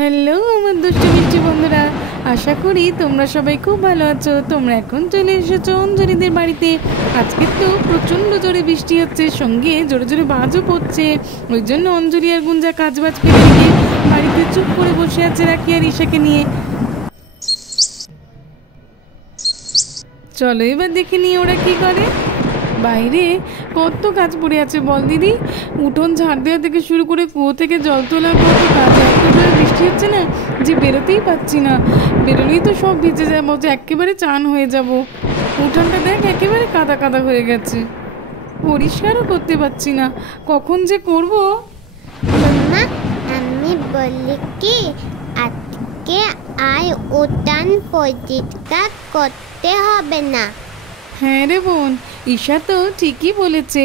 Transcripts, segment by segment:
Hello আমার দুষ্টু মিষ্টি বন্ধুরা, আশা করি তোমরা সবাই খুব ভালো আছো। তোমরা এখন চলে এসেছো অঞ্জলিদের বাড়িতে। আজকে তো প্রচণ্ড জোরে বৃষ্টি হচ্ছে, সঙ্গে জোরে জোরে বাজও পড়ছে। ওই জন্য অঞ্জলি আর গুঞ্জা কাজবাজ ফেলে দিয়ে বাড়িতে চুপ করে বসে আছে রাখি আর ঈশাকে নিয়ে। চলো এবার দেখে নিয়ে ওরা কি করে। বাইরে কত কাজ পড়ে আছে বল দিদি, উঠোন ঝাড় দেওয়া থেকে শুরু করে কুয়ো থেকে জল তোলার কত কাজ। এত জোরে বৃষ্টি হচ্ছে না যে বেরোতেই পাচ্ছি না, বেরোলেই তো সব ভিজে যাবো, যে একেবারে চান হয়ে যাব। উঠোনটা দেখ একেবারে কাদা কাদা হয়ে গেছে, পরিষ্কারও করতে পারছি না, কখন যে করব। মাম্মা, আমি বলি কি আজকে উঠান পরিষ্কার করতে হবে না। হ্যাঁ রে বোন, ঈশা তো ঠিকই বলেছে।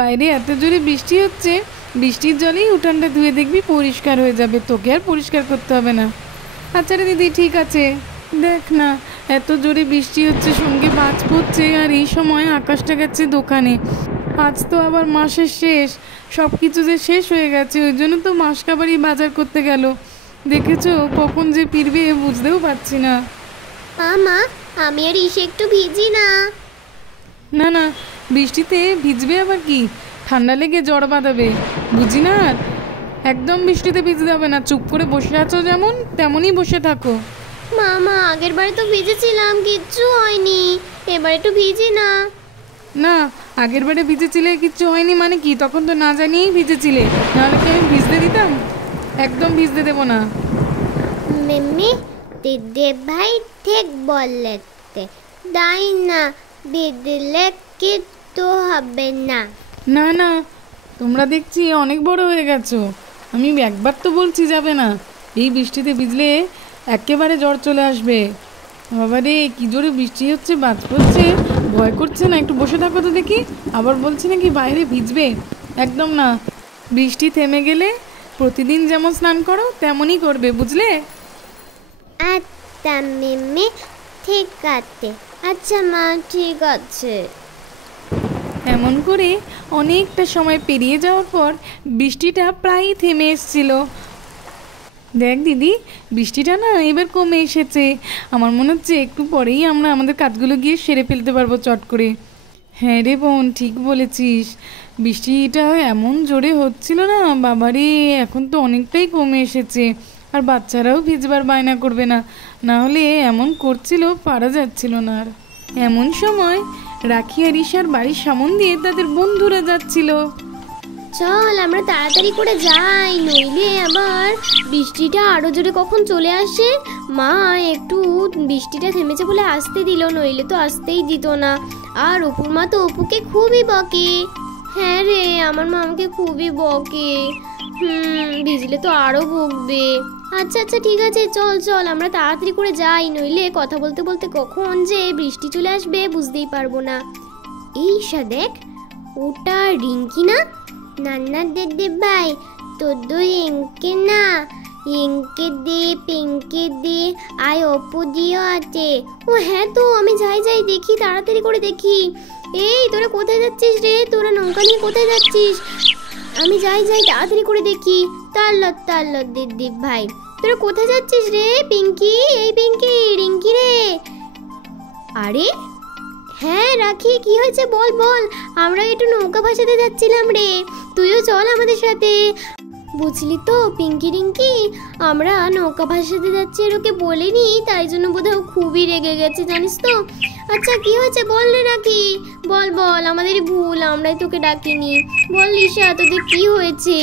বাইরে এত জোরে বৃষ্টি হচ্ছে, বৃষ্টির জলেই উঠানটা ধুয়ে দেখবি পরিষ্কার হয়ে যাবে, তোকে আর পরিষ্কার করতে হবে না। আচ্ছা রে দিদি, ঠিক আছে। দেখ না এত জোরে বৃষ্টি হচ্ছে, সঙ্গে বাজ পড়ছে, আর এই সময় আকাশটা গেছে দোকানে। আজ তো আবার মাসের শেষ, সব কিছু যে শেষ হয়ে গেছে, ওই জন্য তো মাস কাবারই বাজার করতে গেল। দেখেছো কখন যে ফিরবে বুঝতেও পারছি না। মামা, আমি আর ঈশা একটু ভিজি না। না না, বৃষ্টিতে ভিজবে আবার কি, ঠান্ডা লেগে জ্বর বাঁধাবে, বুঝি না। আর একদম বৃষ্টিতে ভিজতে হবে না, চুপ করে বসে আছো যেমন তেমনই বসে থাকো। মামা, আগের বারে তো ভিজেছিলাম, কিচ্ছু হয়নি, এবার একটু ভিজি না। না, আগের বারে ভিজেছিলে কিচ্ছু হয়নি মানে কি, তখন তো না জানিয়েই ভিজেছিলে, নাহলে কি আমি ভিজতে দিতাম? একদম ভিজতে দেবো না। মিমি, দিদি ভাই ঠিক বলেছে, তাই না? ভিজলে কিচ্ছু হবে না। না না, তোমরা দেখছি অনেক বড় হয়ে গেছো, আমি একবার তো বলছি যাবে না। এই বৃষ্টিতে ভিজলে একেবারে জ্বর চলে আসবে। বাবারে কি জোরে বৃষ্টি হচ্ছে, বাজ পড়ছে, ভয় করছে না? একটু বসে থাকো তো দেখি। আবার বলছি নাকি বাইরে ভিজবে, একদম না। বৃষ্টি থেমে গেলে প্রতিদিন যেমন স্নান করো তেমনই করবে, বুঝলে? আচ্ছা মিমি, ঠিক আছে। আচ্ছা মা, ঠিক আছে। এমন করে অনেকটা সময় পেরিয়ে যাওয়ার পর বৃষ্টিটা প্রায়ই থেমে এসেছিল। দেখ দিদি, বৃষ্টিটা না এবার কমে এসেছে। আমার মনে হচ্ছে একটু পরেই আমরা আমাদের কাজগুলো গিয়ে সেরে ফেলতে পারবো চট করে। হ্যাঁ রে বোন, ঠিক বলেছিস। বৃষ্টিটা এমন জোরে হচ্ছিল না বাবারে, এখন তো অনেকটাই কমে এসেছে। আর বাচ্চারাও ভিজবার বায়না করবে না, না হলে এমন করছিল পারা যাচ্ছিল না আর। এমন সময় রাখি আর ঈশার বাড়ির সামন দিয়ে তাদের বন্ধুরা যাচ্ছিল। চল আমরা তাড়াতাড়ি করে যাই, নইলে আবার বৃষ্টিটা আরো জোরে কখন চলে আসে। মা একটু বৃষ্টিটা থেমেছে বলে আসতে দিল, নইলে তো আসতেই দিত না। আর অপুর মা তো অপুকে খুবই বকে। হ্যাঁ রে, আমার মা আমাকে খুবই বকে। ভিজলে তো আরো বকবে। আচ্ছা আচ্ছা ঠিক আছে, চল চল আমরা তাড়াতাড়ি করে যাই, নইলে কথা বলতে বলতে কখন যে বৃষ্টি চলে আসবে বুঝতেই পারবো না। এই দেখ, ওটা রিঙ্কি না? নান্না দিদি ভাই, তোদু ইঙ্কে না, ইঙ্কে দি পিঙ্কি দি আর অপু দিও আছে। ও হ্যাঁ তো, আমি যাই যাই দেখি, তাড়াতাড়ি করে দেখি। এই তোরা কোথায় যাচ্ছিস রে? তোরা নৌকা নিয়ে কোথায় যাচ্ছিস? আমি যাই যাই তাড়াতাড়ি করে দেখি। তাল্লত দিদি ভাই, তোরা কোথায় যাচ্ছিস রে? পিঙ্কি, এই পিঙ্কি, রিঙ্কি রে। আরে হ্যাঁ রাখি, কি হয়েছে বল বল। আমরা একটু নৌকা ভাসাতে যাচ্ছিলাম রে, তুইও চল আমাদের সাথে। বুঝলি তো পিঙ্কি রিঙ্কি, আমরা নৌকা ভাসাতে যাচ্ছি আর ওকে বলিনি, তাই জন্য বোধহয় খুবই রেগে গেছে, জানিস তো। আচ্ছা কি হয়েছে বল রে রাখি, বল বল, আমাদেরই ভুল, আমরাই তোকে ডাকিনি। বল লিসা, তোদের কি হয়েছে?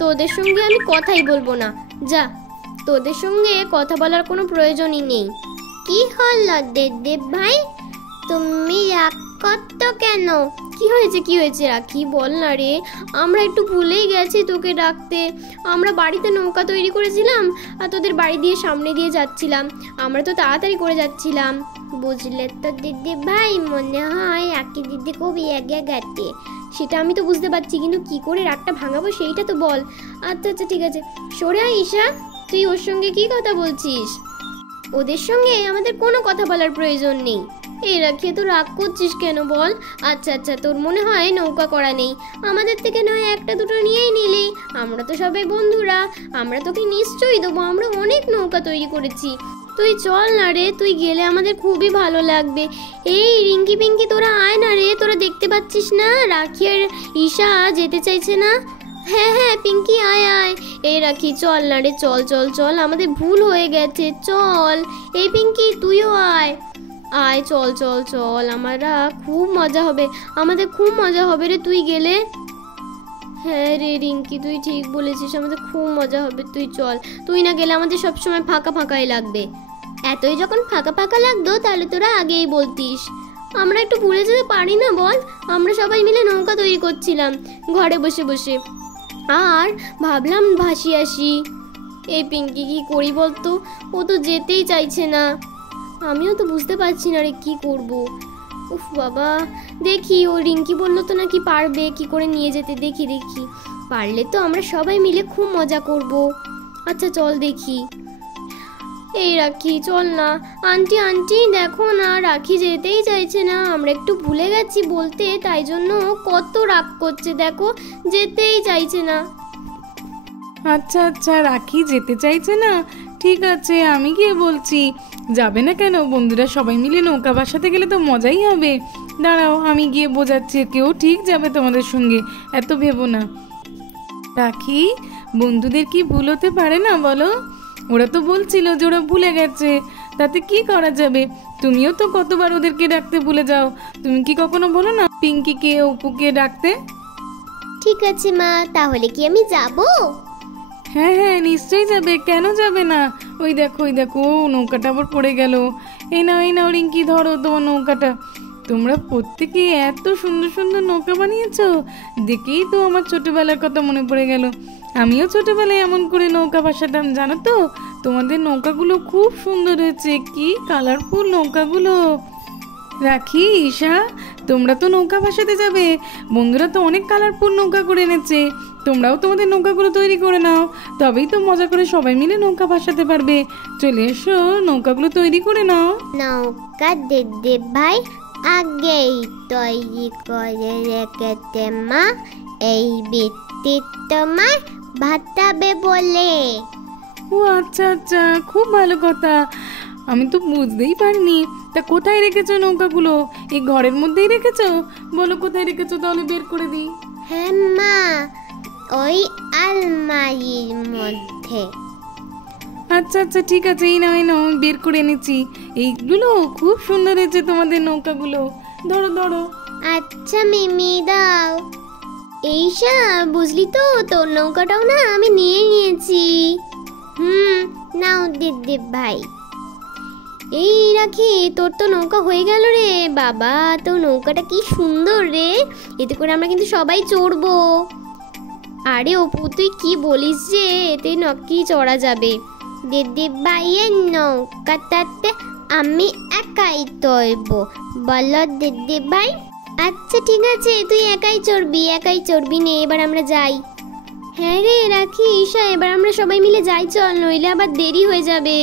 তোদের সঙ্গে আমি কথাই বলবো না, যা, তোদের সঙ্গে কথা বলার কোনো প্রয়োজনই নেই। কি হলো দিদি ভাই, তুমি রাগ করতো কেন? কি হয়েছে রাখি, বল না রে। আমরা একটু ভুলেই গেছি তোকে ডাকতে। আমরা বাড়িতে নৌকা তৈরি করেছিলাম আর তোদের বাড়ি দিয়ে সামনে দিয়ে যাচ্ছিলাম, আমরা তো তাড়াতাড়ি করে যাচ্ছিলাম, বুঝলে তো দিদি ভাই। মনে হয় রাখি দিদি খুব এগিয়ে গেছে, সেটা আমি তো বুঝতে পারছি, কিন্তু কি করে রাগটা ভাঙাবো সেইটা তো বল। আচ্ছা আচ্ছা ঠিক আছে, সরে আয় ঈশা, তুই ওর সঙ্গে কি কথা বলছিস? ওদের সঙ্গে আমাদের কোনো কথা বলার প্রয়োজন নেই। এই রাখি তো রাগ করছিস কেন বল? আচ্ছা আচ্ছা, তোর মনে হয় নৌকা করা নেই, আমাদের থেকে নয় একটা দুটো নিয়েই নিলি। আমরা তো সবাই বন্ধুরা, আমরা তোকে নিশ্চয়ই দেবো, আমরা অনেক নৌকা তৈরি করেছি। তুই চল না রে, তুই গেলে আমাদের খুবই ভালো লাগবে। এই রিঙ্কি পিঙ্কি তোরা আয় না রে, তোরা দেখতে পাচ্ছিস না রাখি আর ঈশা যেতে চাইছে না? হ্যাঁ হ্যাঁ পিঙ্কি আয় আয়। এই রাখি চল না রে, চল চল চল, আমাদের ভুল হয়ে গেছে, চল। এই পিঙ্কি তুইও আয় আয়, চল চল চল, আমরা খুব মজা হবে, আমাদের খুব মজা হবে রে তুই গেলে। হ্যাঁ রে রিঙ্কি, তুই ঠিক বলেছিস, আমাদের খুব মজা হবে, তুই চল। তুই না গেলে আমাদের সবসময় ফাঁকা ফাঁকাই লাগবে। এতই যখন ফাঁকা ফাঁকা লাগতো তাহলে তোরা আগেই বলতিস। আমরা একটু ভুলে যেতে পারি না বল? আমরা সবাই মিলে নৌকা তৈরি করছিলাম ঘরে বসে বসে, আর ভাবলাম ভাসি আসি। এই পিঙ্কি কি করি বলতো, ও তো যেতেই চাইছে না, আমিও তো বুঝতে পারছি না রে কি করব। উফ বাবা, দেখি ও রিঙ্কি বললো তো নাকি পারবে কি করে নিয়ে যেতে, দেখি দেখি পারলে তো আমরা সবাই মিলে খুব মজা করব। আচ্ছা চল দেখি। এই রাখি চল না। আন্টি আন্টি দেখো না, রাখি যেতেই চাইছে না, আমরা একটু ভুলে গেছি বলতে, তাই জন্য কত রাগ করছে, দেখো যেতেই চাইছে না। আচ্ছা আচ্ছা, রাখি যেতে চাইছে না, ঠিক আছে আমি গিয়ে বলছি। যাবে না কেন? বন্ধুরা সবাই মিলে নৌকা ভাসাতে গেলে তো মজাই হবে। দাঁড়াও আমি গিয়ে বোঝাচ্ছি, কেউ ঠিক যাবে তোমাদের সঙ্গে, এত ভেবো না। রাখি, বন্ধুদের কি ভুল হতে পারে না বলো? ওরা তো বলছিল যে ওরা ভুলে গেছে, তাতে কি করা যাবে? তুমিও তো কতবার ওদেরকে ডাকতে ভুলে যাও, তুমি কি কখনো বলো না পিঙ্কিকে অপুকে ডাকতে? ঠিক আছে মা, তাহলে কি আমি যাব? হ্যাঁ হ্যাঁ নিশ্চয়ই যাবে, কেন যাবে না? ওই দেখো ওই দেখো, নৌকাটা আবার পড়ে গেল। এই নাও রিঙ্কি, ধরো তোমার নৌকাটা। তোমরা প্রত্যেকে এত সুন্দর সুন্দর নৌকা বানিয়েছো, দেখেই তো আমার ছোটবেলার কথা মনে পড়ে গেল। আমিও ছোটবেলায় এমন করে নৌকা ভাসাতাম, জানো তো? তোমাদের নৌকাগুলো খুব সুন্দর হয়েছে, কি কালারফুল নৌকাগুলো। রাখি, ঈশা, তোমরা তো নৌকা ভাসাতে যাবে, বন্ধুরা তো অনেক কালারফুল নৌকা করে এনেছে, তোমরাও তোমাদের নৌকাগুলো তৈরি করে নাও, তবেই তো মজা করে সবাই মিলে নৌকা ভাসাতে পারবে। চলে এসো, নৌকাগুলো তৈরি করে নাও। নৌকা দিদি ভাই আগেই তৈরি করে রেখেছে মা, এই বৃত্তি তোমার ভাতাবে বলে। ও আচ্ছা আচ্ছা, খুব ভালো কথা, আমি তো বুঝতেই পারিনি। তা কোথায় রেখেছো নৌকাগুলো? এই ঘরের মধ্যেই রেখেছো? বলো কোথায় রেখেছো, তাহলে বের করে দিই। হ্যাঁ মা, ওই আলমারির মধ্যে। আচ্ছা আচ্ছা ঠিক আছে, এই নাও আমি বের করে এনেছি। এইগুলো খুব সুন্দর হয়েছে তোমাদের নৌকাগুলো, ধরো ধরো। আচ্ছা মিমি দাও। এইসা বুঝলি তো, তোর নৌকাটাও না আমি নিয়ে নিয়েছি। নাও দিদি ভাই। এই রাখি, তোর তো নৌকা হয়ে গেল রে বাবা, তোর নৌকাটা কি সুন্দর রে, এতে করে আমরা কিন্তু সবাই চড়বো। আরে অপু তুই কি বলিস যে, এতে নকি চড়া যাবে? দিদি ভাইয়ের নৌকাটাতে আমি একাই চড়বো, বলো দিদি ভাই? আচ্ছা ঠিক আছে, তুই একাই চড়বি নে, এবার আমরা যাই। হ্যাঁ রে রাখি, ঈশা, এবার আমরা সবাই মিলে যাই, চল, নইলে আবার দেরি হয়ে যাবে।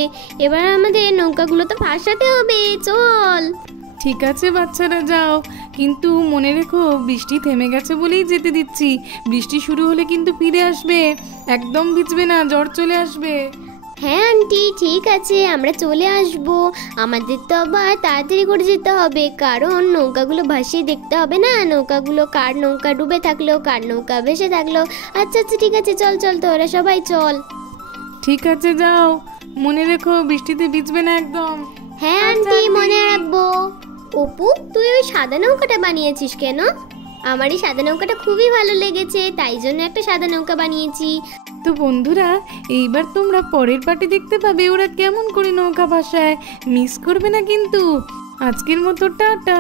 এবার আমাদের নৌকাগুলো তো ভাসাতে হবে, চল। ঠিক আছে বাচ্চারা যাও, কিন্তু মনে রেখো বৃষ্টি থেমে গেছে বলেই যেতে দিচ্ছি, বৃষ্টি শুরু হলে কিন্তু ফিরে আসবে, একদম ভিজবে না, জ্বর চলে আসবে। হ্যাঁ আন্টি ঠিক আছে, আমরা চলে আসবো। আমাদের তো আবার তাড়াতাড়ি করে যেতে হবে, কারণ নৌকাগুলো ভাসিয়ে দেখতে হবে না, নৌকাগুলো কার নৌকা ডুবে থাকলো, কার নৌকা ভেসে থাকলো। আচ্ছা আচ্ছা ঠিক আছে, চল চল তোরা সবাই চল। ঠিক আছে যাও, মনে রেখো বৃষ্টিতে ভিজবে না একদম। হ্যাঁ আন্টি মনে রাখবো। অপু তুই ওই সাদা নৌকাটা বানিয়েছিস কেন? আমার এই সাদা নৌকাটা খুবই ভালো লেগেছে, তাই জন্য একটা সাদা নৌকা বানিয়েছি। তো বন্ধুরা, এইবার তোমরা পরের পার্টি দেখতে পাবে ওরা কেমন করে নৌকা ভাসায়, মিস করবে না কিন্তু। আজকের মতো টাটা।